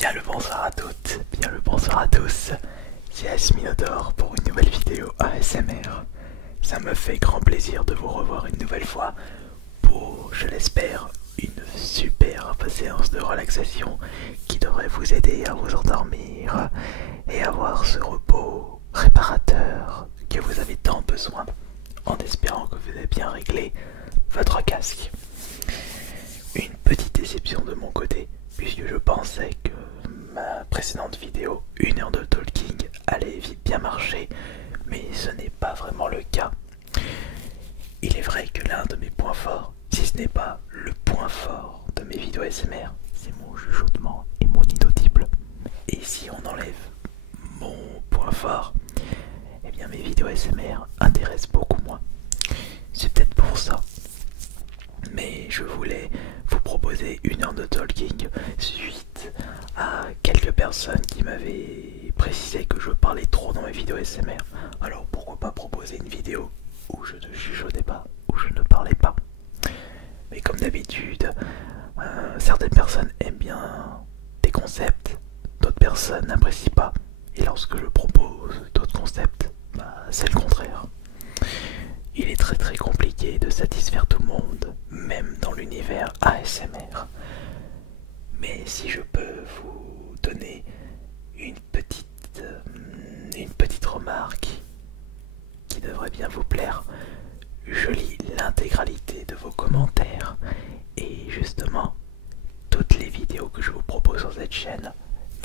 Bien le bonsoir à toutes, bien le bonsoir à tous. C'est Asminodor pour une nouvelle vidéo ASMR. Ça me fait grand plaisir de vous revoir une nouvelle fois pour, je l'espère, une super séance de relaxation qui devrait vous aider à vous endormir et avoir ce repos réparateur que vous avez tant besoin, en espérant que vous avez bien réglé votre casque. Une petite déception de mon côté, puisque je pensais que ma précédente vidéo, 1 heure de talking, allait vite bien marcher, mais ce n'est pas vraiment le cas. Il est vrai que l'un de mes points forts, si ce n'est pas le point fort de mes vidéos ASMR, c'est mon chuchotement et mon inaudible. Et si on enlève mon point fort, eh bien mes vidéos ASMR intéressent beaucoup moins. C'est peut-être pour ça. Mais je voulais vous proposer 1 heure de talking suite à quelques personnes qui m'avaient précisé que je parlais trop dans mes vidéos ASMR. Alors pourquoi pas proposer une vidéo où je ne chuchotais pas, où je ne parlais pas. Mais comme d'habitude, certaines personnes aiment bien des concepts, d'autres personnes n'apprécient pas. Et lorsque je propose d'autres concepts, c'est le contraire. Il est très compliqué de satisfaire tout le monde, même dans l'univers ASMR. Mais si je peux vous donner une petite remarque qui devrait bien vous plaire, je lis l'intégralité de vos commentaires et justement, toutes les vidéos que je vous propose sur cette chaîne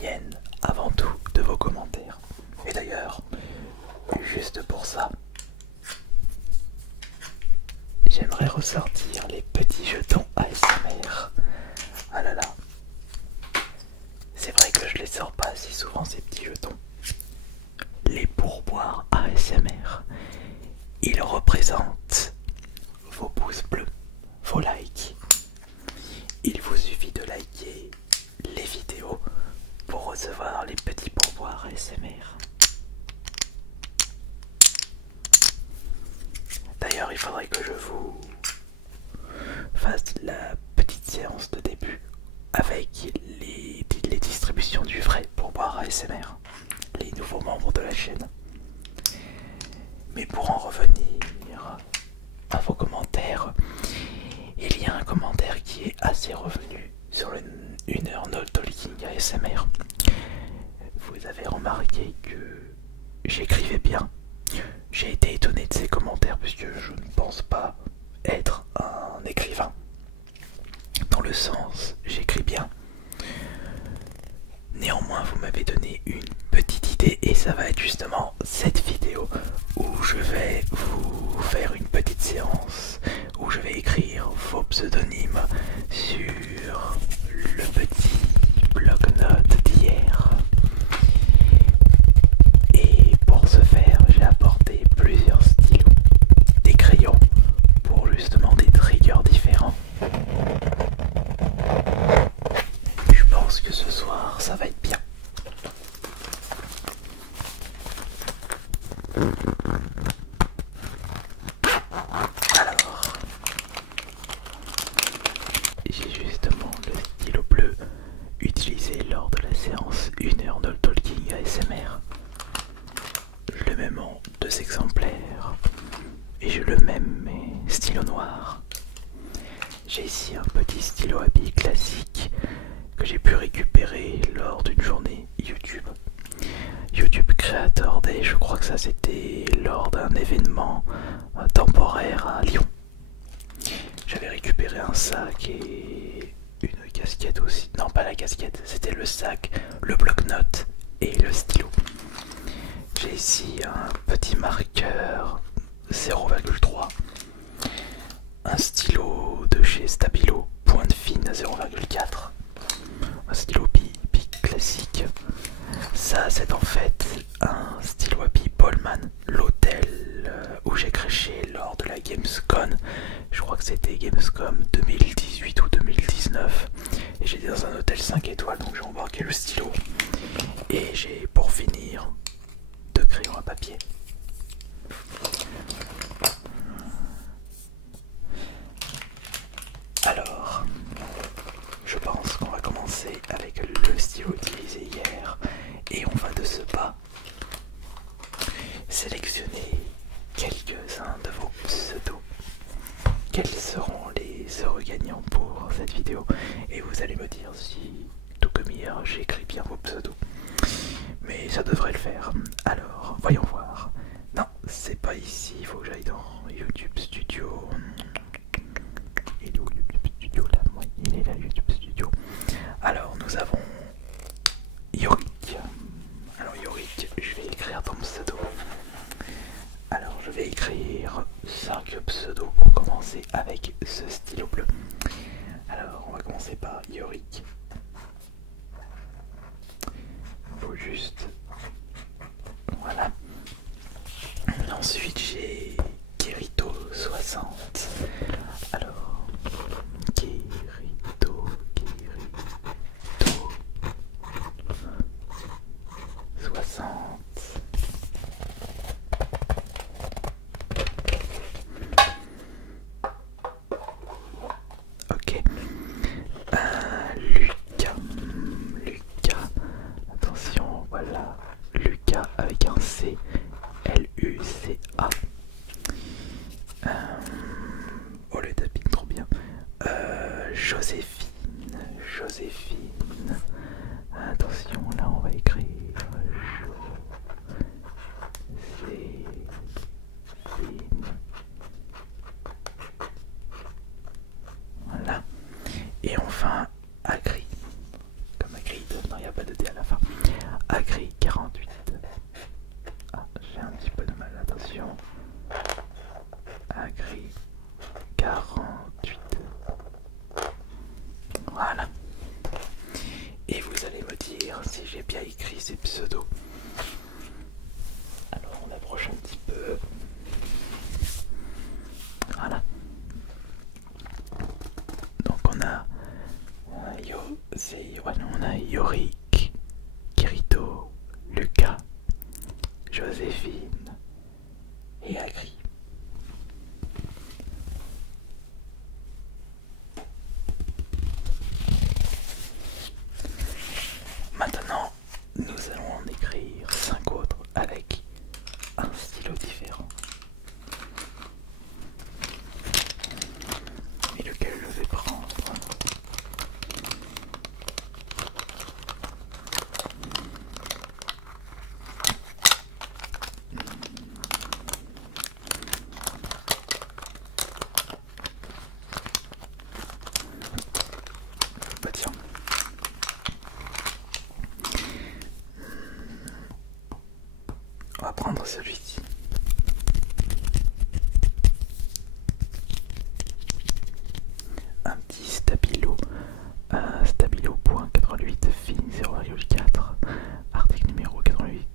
viennent avant tout de vos commentaires. Et d'ailleurs, juste pour ça, j'aimerais ressortir les petits jetons ASMR. Ah là là. C'est vrai que je les sors pas si souvent ces petits jetons. Les pourboires ASMR. Ils représentent vos pouces bleus, vos likes. Il vous suffit de liker les vidéos pour recevoir les petits pourboires ASMR. D'ailleurs, il faudrait que je vous fasse la petite séance de début avec les distributions du vrai pourboire ASMR, les nouveaux membres de la chaîne. Mais pour en revenir à vos commentaires, il y a un commentaire qui est assez revenu sur le 1 heure no talking ASMR. Vous avez remarqué que j'écrivais bien. J'ai été étonné de ces commentaires puisque je ne pense pas être un écrivain. Dans le sens, j'écris bien. Néanmoins, vous m'avez donné une petite idée et ça va être justement cette vidéo où je vais vous faire une petite séance où je vais écrire vos pseudonymes sur le petit bloc-notes d'hier. Et pour ce faire, j'ai apporté plusieurs stylos, des crayons pour justement des triggers différents. Je pense que ce soir, ça va être bien. Alors, j'ai justement le stylo bleu utilisé lors de la séance 1 heure de talking ASMR. Je le mets en 2 exemplaires et je le mets mes stylos noirs. J'ai ici un petit stylo à billes classique que j'ai pu récupérer lors d'une journée YouTube. YouTube Creator Day, je crois que ça c'était lors d'un événement temporaire à Lyon. J'avais récupéré un sac et une casquette aussi. Non, pas la casquette, c'était le sac, le bloc-notes et le stylo. J'ai ici un petit marqueur 0,3, un stylo de chez Stabilo, pointe fine 0,4, un stylo bic classique. Ça c'est en fait un stylo à billes Pollman, l'hôtel où j'ai crashé lors de la Gamescom. Je crois que c'était Gamescom 2018 ou 2019. Et j'étais dans un hôtel 5 étoiles, donc j'ai embarqué le stylo. Et j'ai pour finir 2 crayons à papier. Alors, je pense qu'on va commencer avec le stylo ça devrait le faire. Alors, voyons voir. Non, c'est pas ici, il faut que j'aille dans YouTube Studio. Il est où YouTube Studio là? Oui, il est là, YouTube Studio. Alors, nous avons Yorick. Alors, Yorick, je vais écrire ton pseudo. Alors, je vais écrire 5 pseudos pour commencer avec ce stylo bleu. Alors, on va commencer par Yorick. Faut juste. Voilà. Ensuite, j'ai Kirito60. Alors, Kirito 60. Ok. Lucas. Attention, voilà. Lucas avec un C. Luca. Oh, le tapping, trop bien. Joséphine. Attention, là on va écrire Joséphine. Voilà. Et enfin, Agri. Comme Agri, non, il n'y a pas de D à la fin. Agri 48. Ah, j'ai un petit peu de mal, attention. Agri 48. Voilà. Et vous allez me dire si j'ai bien écrit ces pseudos. Alors on approche un petit peu. Voilà. Donc on a on a Yorick, Kirito, Lucas, Joséphine et Agri. Maintenant, nous allons en écrire 5 autres avec un stylo différent. Et lequel je vais prendre? Bah tiens. On va prendre celui-ci. Un petit stabilo. Stabilo .88 fin 0,4. Article numéro 88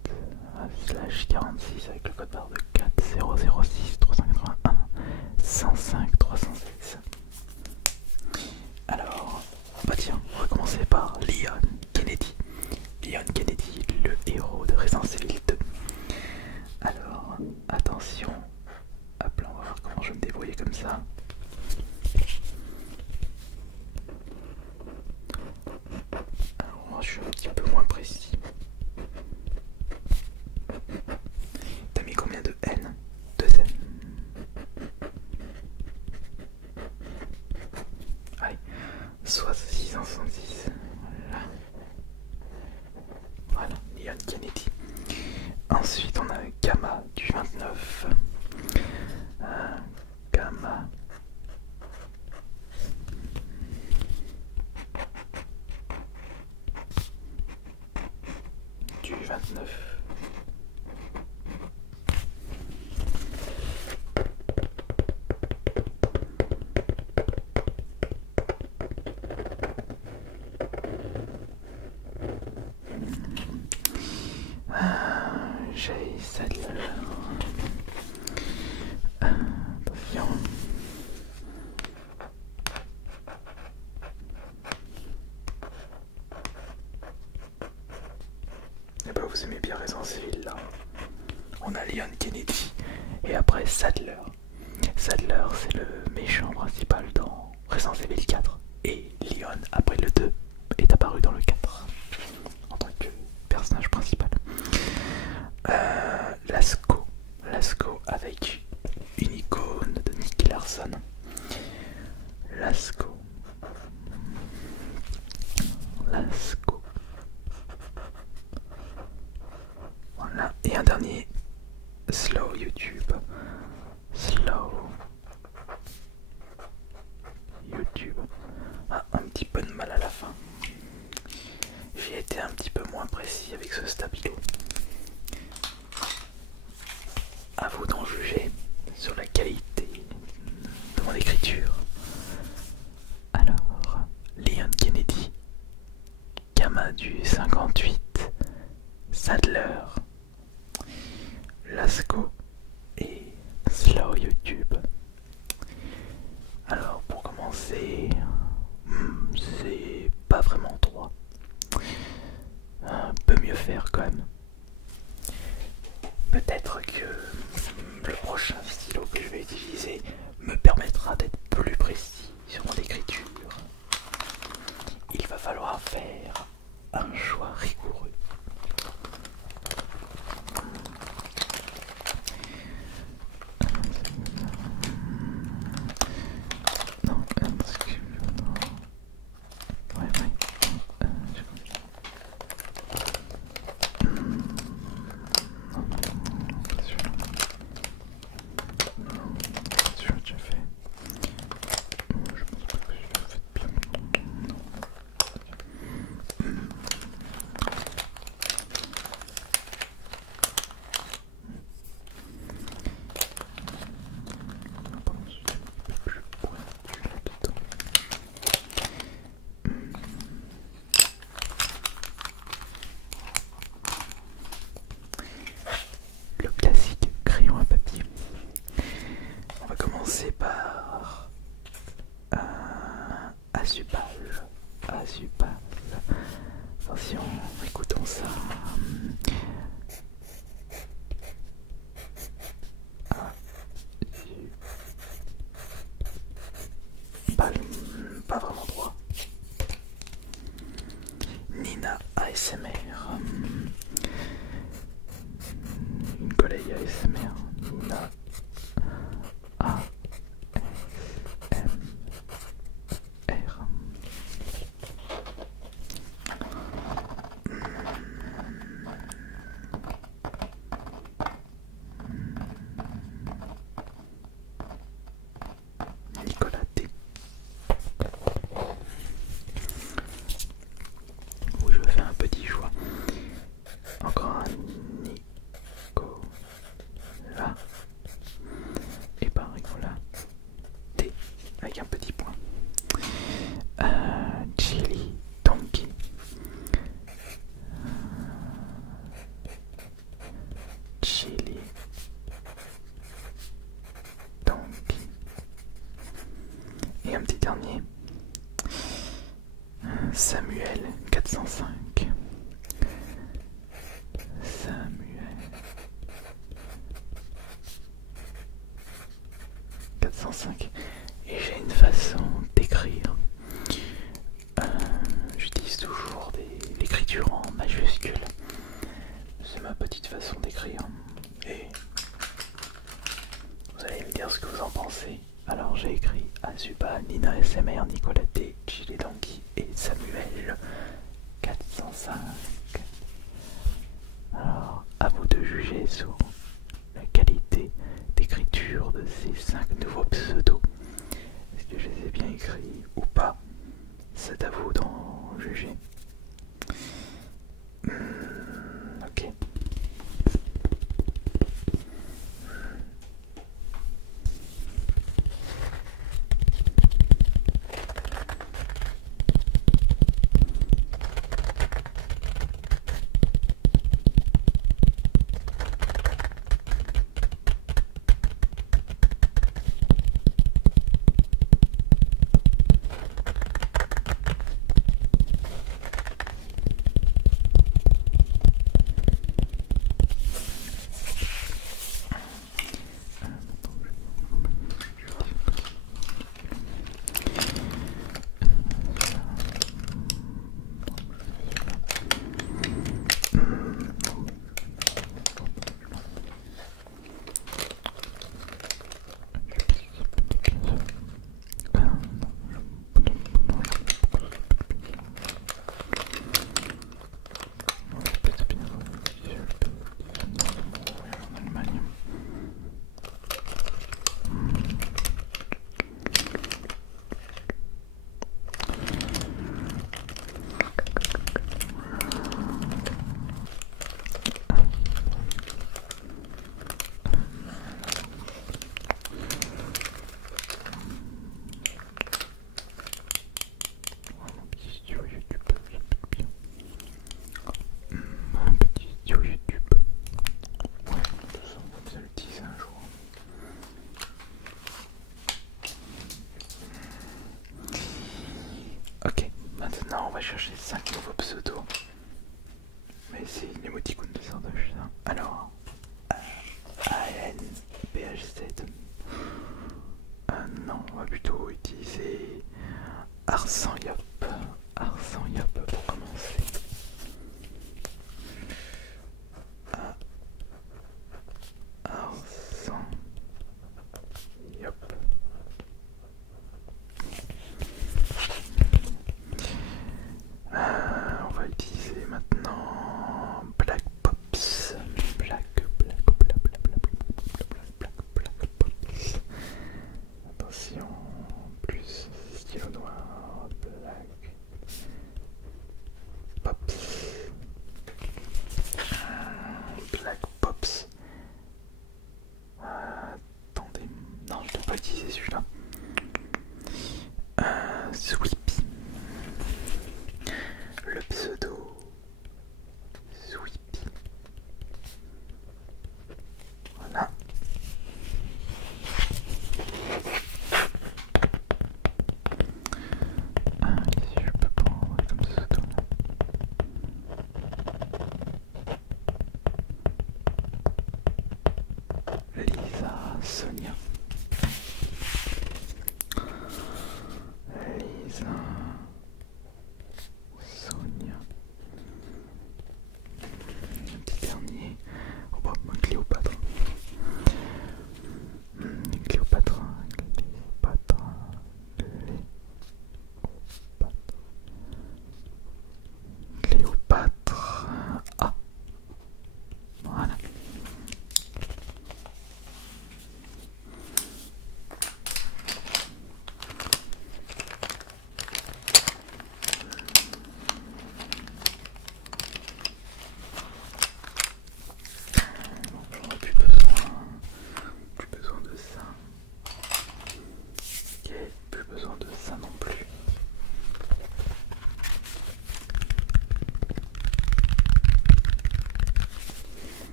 /46 avec le code barre de 4006 381 105 316. Alors, bah tiens, on va commencer par Leon Kennedy. Leon Kennedy, le héros de Resident Evil 2. Alors, attention. Hop là, on va voir comment je vais me débrouiller comme ça. Alors, moi, je suis un petit peu moins précis. T'as mis combien de N? 2 N. Allez, soit 666. Voilà. Voilà, Leon Kennedy. Ensuite, on a Gamma du 29. Gamma. Du 29. J'ai celle-là. Attention. Et bah vous aimez bien Resident Evil là. On a Leon Kennedy et après Sadler. Sadler c'est le méchant principal dans Resident Evil 4 et Leon après le 2 est apparu dans le 4 en tant que personnage principal. Lasco avec une icône de Nicky Larson. Lasco. Et un dernier, slow YouTube. Slow YouTube. Ah, un petit peu de mal à la fin. J'ai été un petit peu moins précis avec ce stabilo. À vous d'en juger sur la qualité de mon écriture. Alors, Leon Kennedy, Gamma du 58, Sadler, Lasco et Slow YouTube. Alors pour commencer, c'est pas vraiment droit. Peut mieux faire quand même. Peut-être que le prochain stylo que je vais utiliser me permettra d'être plus précis sur mon écriture. Il va falloir faire un choix rigoureux. Non, parce que... Ouais, ouais. Non, pas celui-là. Non, celui-là déjà fait. Je pense pas que je l'ai fait bien. Non. Par contre, c'est un peu plus pointu là-dedans. Le classique crayon à papier. On va commencer par Asupal. Asupal. Attention, écoutons ça. Pas vraiment droit. Nina ASMR. Une collègue ASMR. Nina ASMR. Nicolas T. Où je fais un petit choix. Encore un Nicolas. Et par Nicolas T. Avec un petit point. Chili Donkey. Chili Donkey. Et un petit dernier. Samuel 405. Samuel 405. Et j'ai une façon d'écrire. J'utilise toujours l'écriture en majuscule. C'est ma petite façon d'écrire. Et vous allez me dire ce que vous en pensez. Alors j'ai écrit Asuba, Nina SMR, Nicolas T, Chili Donkey et Samuel 405. Alors à vous de juger sur la qualité d'écriture de ces 5 nouveaux pseudos. Est-ce que je les ai bien écrits ou pas? C'est à vous d'en juger. Ok.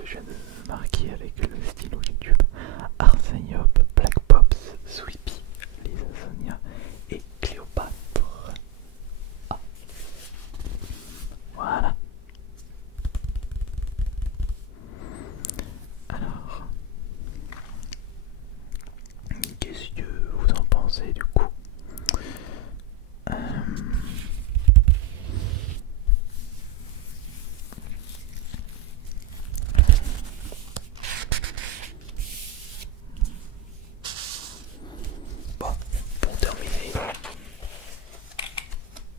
que je viens de marquer avec le stylo YouTube. Arseniop, Black Pops, Sweepy, Lisa Sonia et Cléopâtre. Ah. Voilà. Alors, qu'est-ce que vous en pensez du coup? Bon, pour terminer,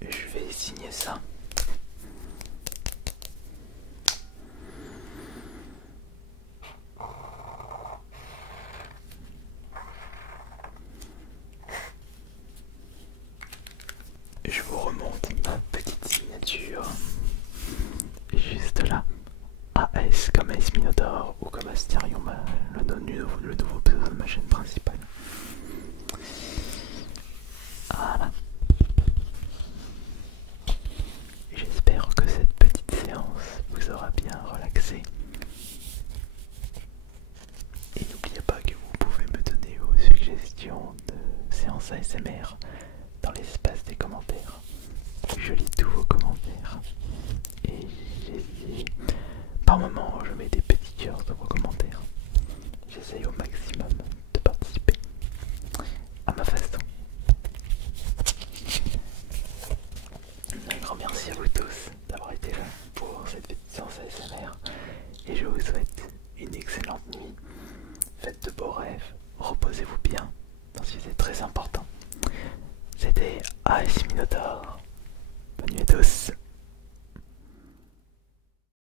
je vais signer ça. Je vous remonte ma petite signature juste là. AS comme AS Minotaur ou comme Asterion, le nouveau pseudo de ma chaîne principale. Voilà. J'espère que cette petite séance vous aura bien relaxé. Et n'oubliez pas que vous pouvez me donner vos suggestions de séances ASMR dans l'espace des commentaires. Je lis tous vos commentaires et par moments je mets des petits cœurs dans vos commentaires. J'essaye au maximum de participer à ma façon. Un grand merci à vous tous d'avoir été là pour cette petite séance ASMR et je vous souhaite une excellente nuit. Faites de beaux rêves, reposez-vous bien parce que c'est très important. C'était AS Minotaur. Bonne nuit à tous.